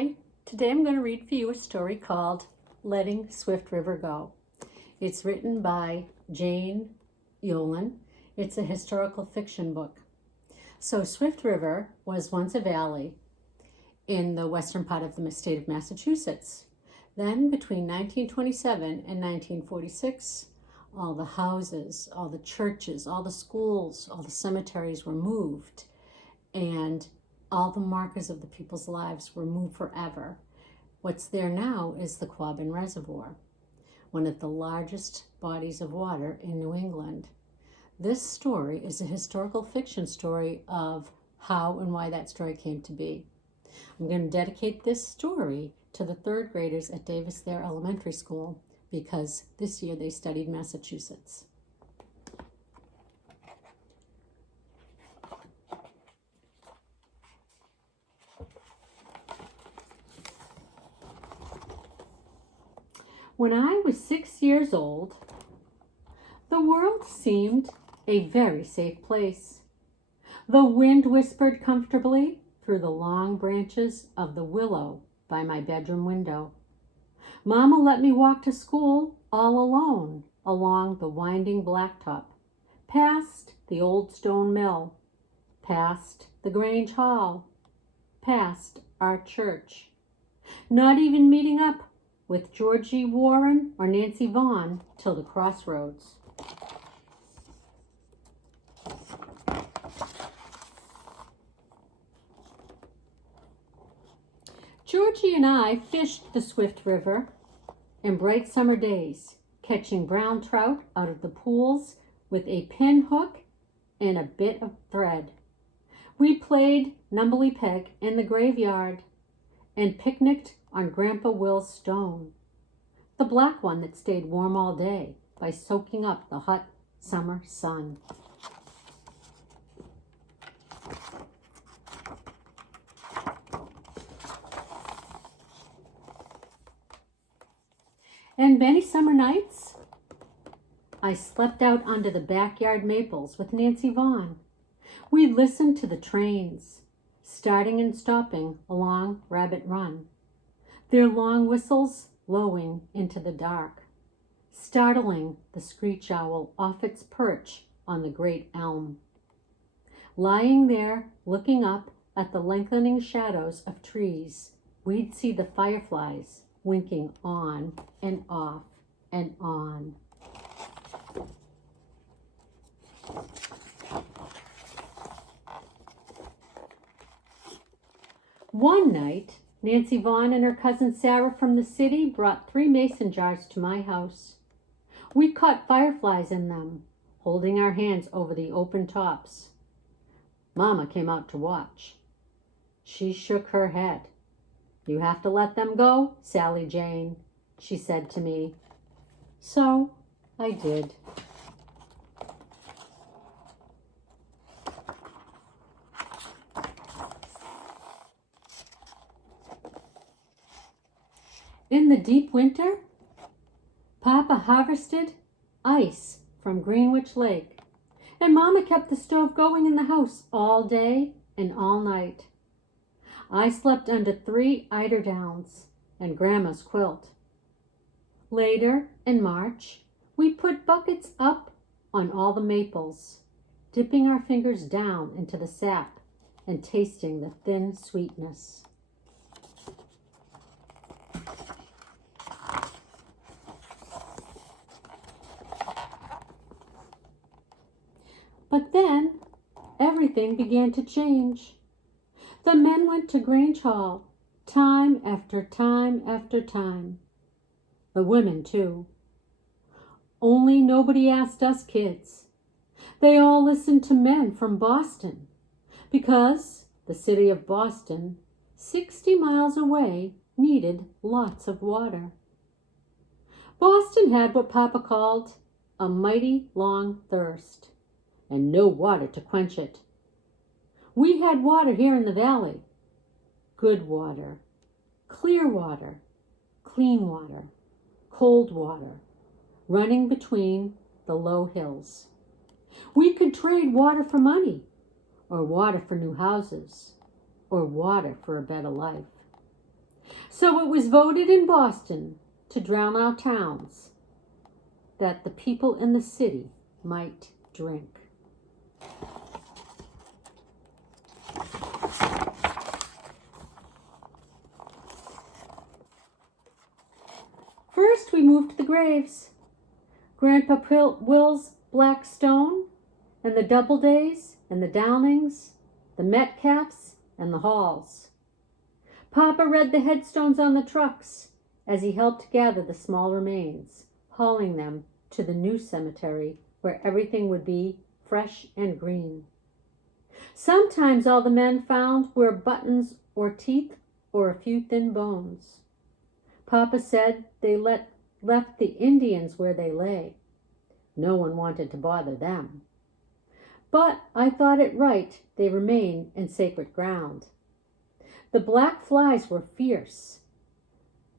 Hi, today I'm going to read for you a story called Letting Swift River Go. It's written by Jane Yolen. It's a historical fiction book. So Swift River was once a valley in the western part of the state of Massachusetts. Then between 1927 and 1946, all the houses, all the churches, all the schools, all the cemeteries were moved, and all the markers of the people's lives were moved forever. What's there now is the Quabbin Reservoir, one of the largest bodies of water in New England. This story is a historical fiction story of how and why that story came to be. I'm going to dedicate this story to the third graders at Davis Thayer Elementary School because this year they studied Massachusetts. When I was 6 years old, the world seemed a very safe place. The wind whispered comfortably through the long branches of the willow by my bedroom window. Mama let me walk to school all alone along the winding blacktop, past the old stone mill, past the Grange Hall, past our church, not even meeting up with Georgie Warren or Nancy Vaughn till the crossroads. Georgie and I fished the Swift River in bright summer days, catching brown trout out of the pools with a pin hook and a bit of thread. We played numbly peg in the graveyard and picnicked on Grandpa Will's stone, the black one that stayed warm all day by soaking up the hot summer sun. And many summer nights, I slept out under the backyard maples with Nancy Vaughn. We'd listen to the trains, starting and stopping along Rabbit Run, their long whistles lowing into the dark, startling the screech owl off its perch on the great elm. Lying there, looking up at the lengthening shadows of trees, we'd see the fireflies winking on and off and on. One night, Nancy Vaughn and her cousin Sarah from the city brought 3 mason jars to my house. We caught fireflies in them, holding our hands over the open tops. Mama came out to watch. She shook her head. "You have to let them go, Sally Jane," she said to me. So I did. In the deep winter, Papa harvested ice from Greenwich Lake, and Mama kept the stove going in the house all day and all night. I slept under 3 eiderdowns and Grandma's quilt. Later, in March, we put buckets up on all the maples, dipping our fingers down into the sap and tasting the thin sweetness. But then, everything began to change. The men went to Grange Hall, time after time after time. The women, too. Only nobody asked us kids. They all listened to men from Boston, because the city of Boston, 60 miles away, needed lots of water. Boston had what Papa called a mighty long thirst, and no water to quench it. We had water here in the valley. Good water, clear water, clean water, cold water, running between the low hills. We could trade water for money, or water for new houses, or water for a better life. So it was voted in Boston to drown our towns, that the people in the city might drink. First, we moved the graves. Grandpa Will's black stone, and the Doubledays, and the Downings, the Metcalfs, and the Halls. Papa read the headstones on the trucks as he helped gather the small remains, hauling them to the new cemetery where everything would be fresh and green. Sometimes all the men found were buttons or teeth or a few thin bones. Papa said they left the Indians where they lay. No one wanted to bother them. But I thought it right they remain in sacred ground. The black flies were fierce.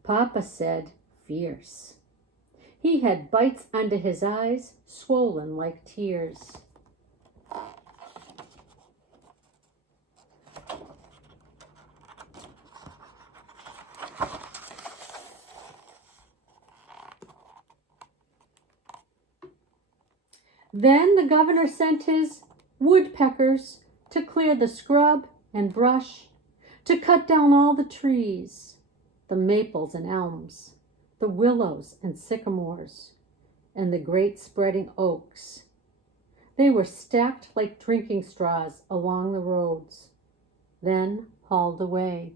Papa said fierce. He had bites under his eyes, swollen like tears. Then the governor sent his woodpeckers to clear the scrub and brush, to cut down all the trees, the maples and elms, the willows and sycamores, and the great spreading oaks. They were stacked like drinking straws along the roads, then hauled away.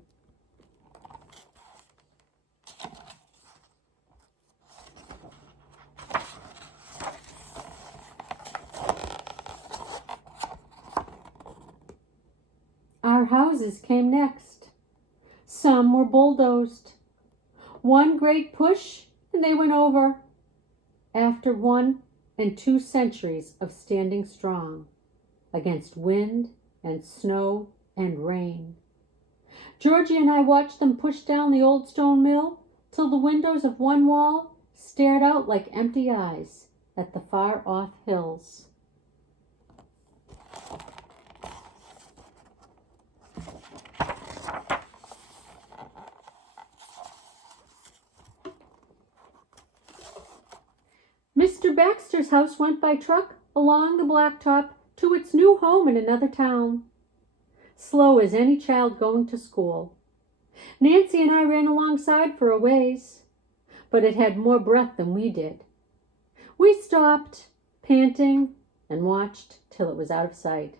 Our houses came next. Some were bulldozed. One great push and they went over. After 1 and 2 centuries of standing strong against wind and snow and rain. Georgie and I watched them push down the old stone mill till the windows of one wall stared out like empty eyes at the far-off hills. Mr. Baxter's house went by truck along the blacktop to its new home in another town. Slow as any child going to school. Nancy and I ran alongside for a ways, but it had more breath than we did. We stopped, panting, and watched till it was out of sight.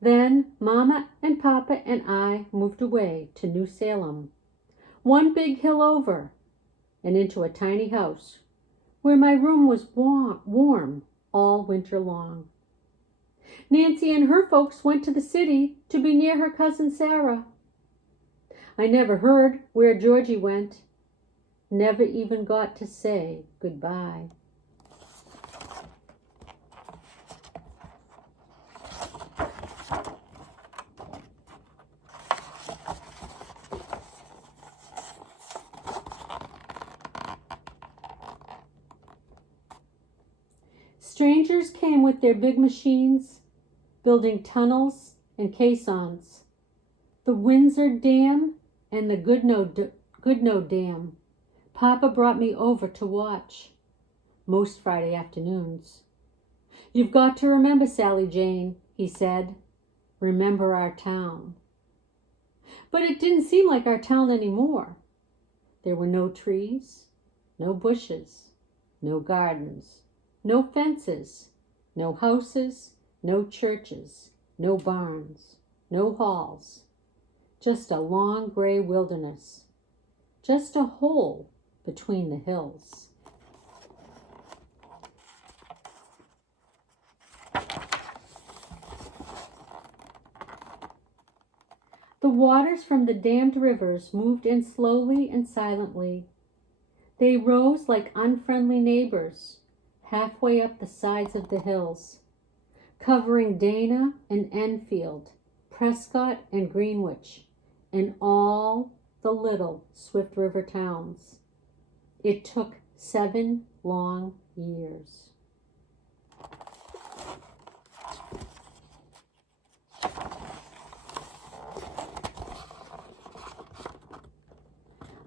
Then Mama and Papa and I moved away to New Salem, one big hill over, and into a tiny house where my room was warm all winter long. Nancy and her folks went to the city to be near her cousin Sarah. I never heard where Georgie went, never even got to say goodbye. Strangers came with their big machines, building tunnels and caissons. The Windsor Dam and the Goodnoe Dam. Papa brought me over to watch, most Friday afternoons. "You've got to remember, Sally Jane," he said. "Remember our town." But it didn't seem like our town anymore. There were no trees, no bushes, no gardens, no fences, no houses, no churches, no barns, no halls. Just a long gray wilderness. Just a hole between the hills. The waters from the dammed rivers moved in slowly and silently. They rose like unfriendly neighbors, halfway up the sides of the hills, covering Dana and Enfield, Prescott and Greenwich, and all the little Swift River towns. It took 7 long years.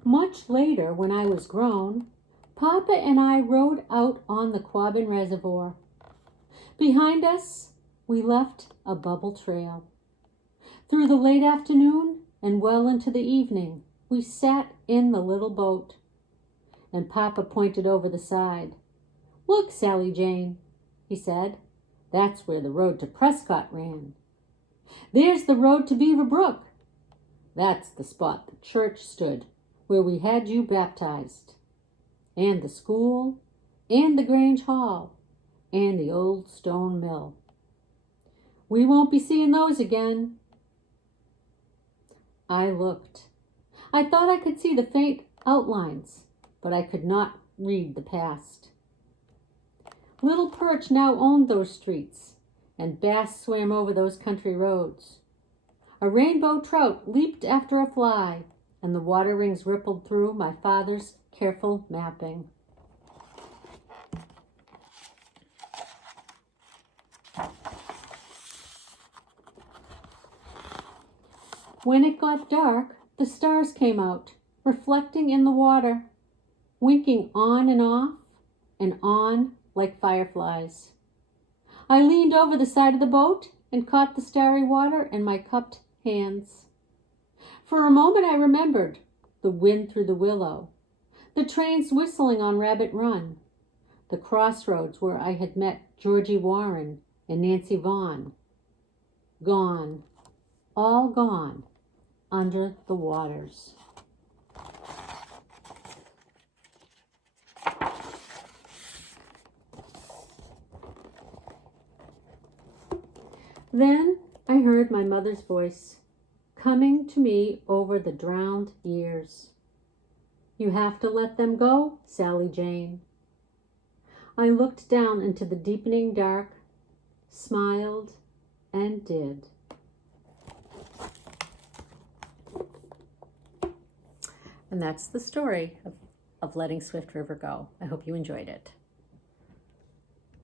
Much later, when I was grown, Papa and I rode out on the Quabbin Reservoir. Behind us, we left a bubble trail. Through the late afternoon and well into the evening, we sat in the little boat. And Papa pointed over the side. "Look, Sally Jane," he said. "That's where the road to Prescott ran. There's the road to Beaver Brook. That's the spot the church stood where we had you baptized. And the school, and the Grange Hall, and the old stone mill. We won't be seeing those again." I looked. I thought I could see the faint outlines, but I could not read the past. Little perch now owned those streets, and bass swam over those country roads. A rainbow trout leaped after a fly, and the water rings rippled through my father's careful mapping. When it got dark, the stars came out, reflecting in the water, winking on and off and on like fireflies. I leaned over the side of the boat and caught the starry water in my cupped hands. For a moment I remembered the wind through the willow, the trains whistling on Rabbit Run, the crossroads where I had met Georgie Warren and Nancy Vaughn. Gone, all gone, under the waters. Then I heard my mother's voice coming to me over the drowned years. "You have to let them go, Sally Jane." I looked down into the deepening dark, smiled, and did. And that's the story of letting Swift River go. I hope you enjoyed it.